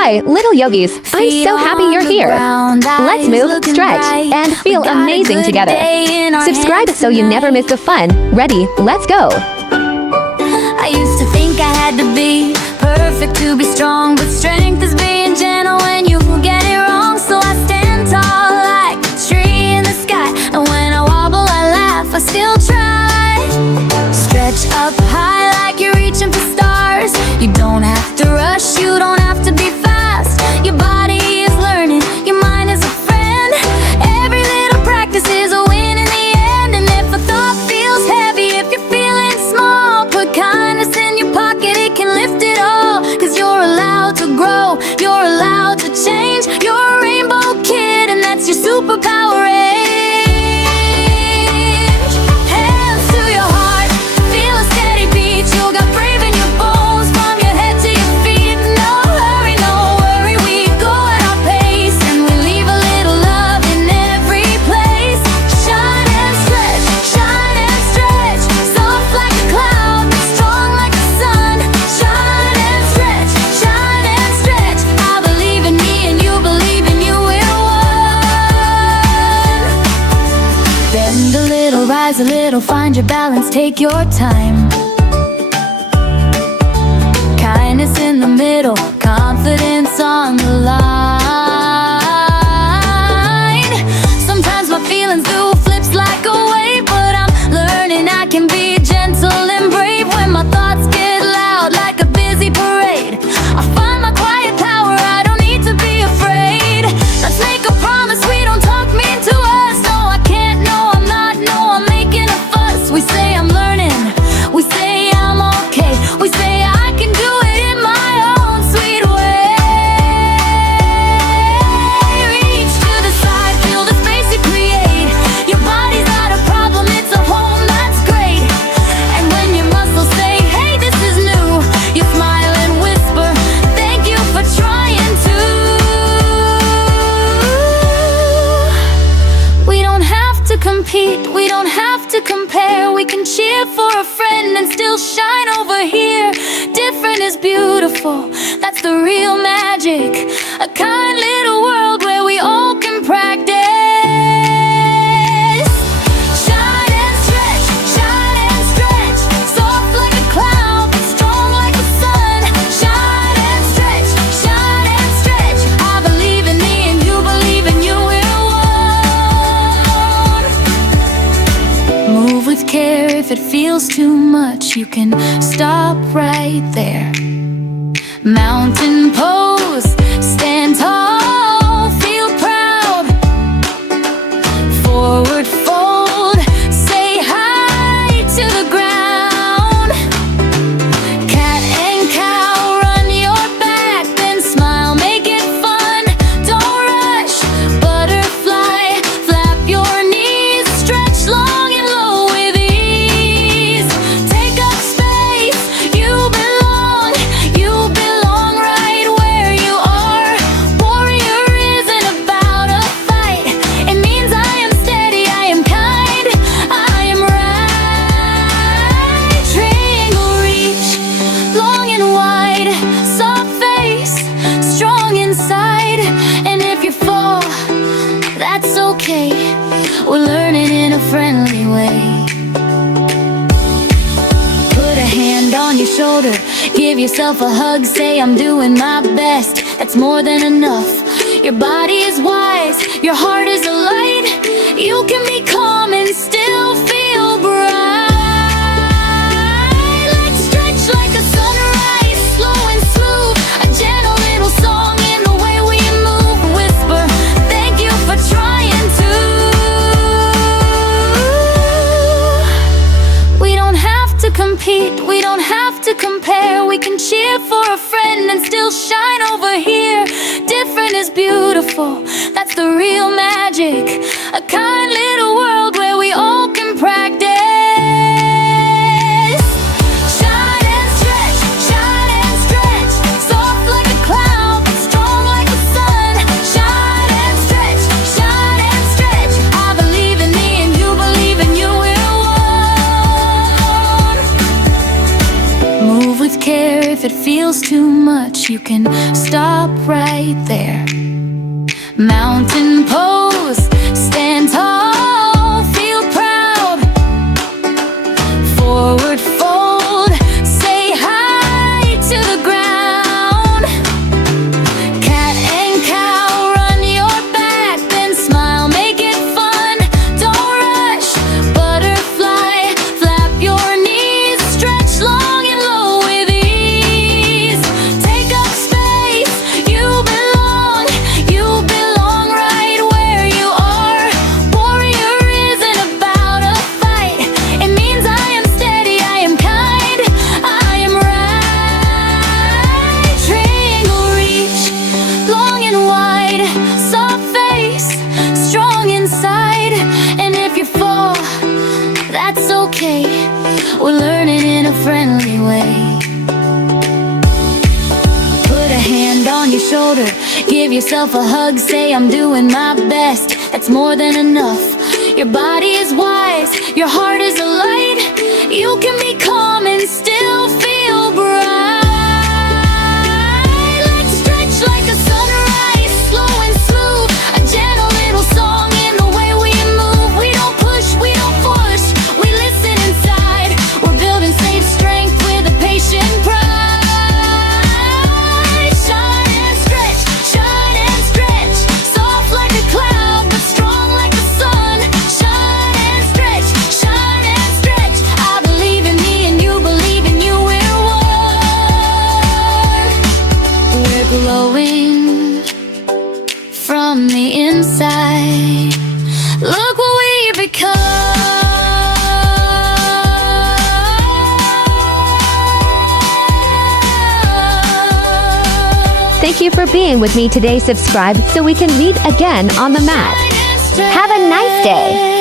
Hi, little yogis. I'm so happy you're here. Let's move, stretch, and feel amazing together. Subscribe so you never miss the fun. Ready? Let's go. I used to think I had to be perfect to be strong, but strength is being gentle when you get it wrong. So I stand tall like a tree in the sky, and when I wobble I laugh, I still try. Stretch up high like you're reaching for stars. You don't have to rush, you don't have to be fast. Your body is learning, your mind is a friend. Every little practice is a win in the end. And if a thought feels heavy, if you're feeling small, put kindness in your pocket, it can lift it all. Cause you're allowed to grow, you're allowed to change. You're a rainbow kid, and that's your superpower range. Hands to your heart, feel a steady beat. You got brave in your bones, from your head to your feet. No hurry, no worry, we go at our pace, and we leave a little love in every place. Shine and stretch, soft like a cloud, strong like the sun. Shine and stretch, I believe in me and you believe in you will win. Bend a little, rise a little, find your balance, take your time. Kindness in the middle, confidence on the line. Sometimes my feelings do flips like a wave, but I'm learning I can be gentle and brave. When my thoughts get loud like a busy parade, I find my quiet power, I don't need to be afraid. Let's make a promise we don't talk mean to us. No, I can't, no, I'm not, no, I'm making a fuss. We say I'm learning, we say I'm okay, we say I can do it in my own sweet way. Reach to the side, feel the space you create. Your body's not a problem, it's a home, that's great. And when your muscles say, hey, this is new, you smile and whisper, thank you for trying to. We don't have to compete, we don't have to compare. We can cheer for a friend and still shine over here. Different is beautiful, that's the real magic. A kind little world where we all can practice. Shine and stretch, soft like a cloud, but strong like the sun. Shine and stretch, I believe in me and you believe in you will win. Move with care, if it feels too much, you can stop right there. Mountain pose, stand tall, feel proud. Forward fold, say hi to the ground. Cat and cow, run your back, then smile, make it fun. Don't rush, butterfly, flap your knees, stretch long and low with ease. Take up space, you belong right where you are. Warrior isn't about a fight, it means I am steady, I am kind, I am right. Triangle reach, long and wide, soft face, strong inside. And if you fall, that's okay, we're learning in a friendly way. Put a hand on your shoulder, give yourself a hug, say I'm doing my best, that's more than enough. Your body is wise, your heart is a light. You can be calm and still feel bright. Let's stretch like a sunrise, slow and smooth, a gentle little song in the way we move. Whisper, thank you for trying to. We don't have to compete, we don't have to compare. We can cheer for a friend and still shine over here. Different is beautiful, that's the real magic. A kind little world where we all can practice. Shine and stretch, soft like a cloud, but strong like the sun. Shine and stretch, I believe in me and you believe in you will win. Move with care, if it feels too much, you can stop right there. Mountain pose, stand tall, feel proud. Forward fold, say hi to the ground. Cat and cow, run your back, then smile, make it fun. Don't rush, butterfly, flap your knees, stretch long and low with ease. Take up space, you belong right where you are. Warrior isn't about a fight, it means I am steady, I am kind, I am right. Triangle reach, long and wide, soft face, strong inside. And if you fall, that's okay, we're learning in a friendly way. Put a hand on your shoulder, give yourself a hug, say I'm doing my best, that's more than enough. Your body is wise, your heart is a light, you can be calm and still feel bright. Let's stretch like a sunrise, slow and smooth, a gentle little song in the way we move. We don't push, we don't force, we listen inside. We're building safe strength with a patient pride. Shine and stretch, soft like a cloud, but strong like the sun. Shine and stretch, I believe in me and you believe in you, we're one. We're glowing from the inside, look what we become. Thank you for being with me today. Subscribe so we can meet again on the mat. Have a nice day.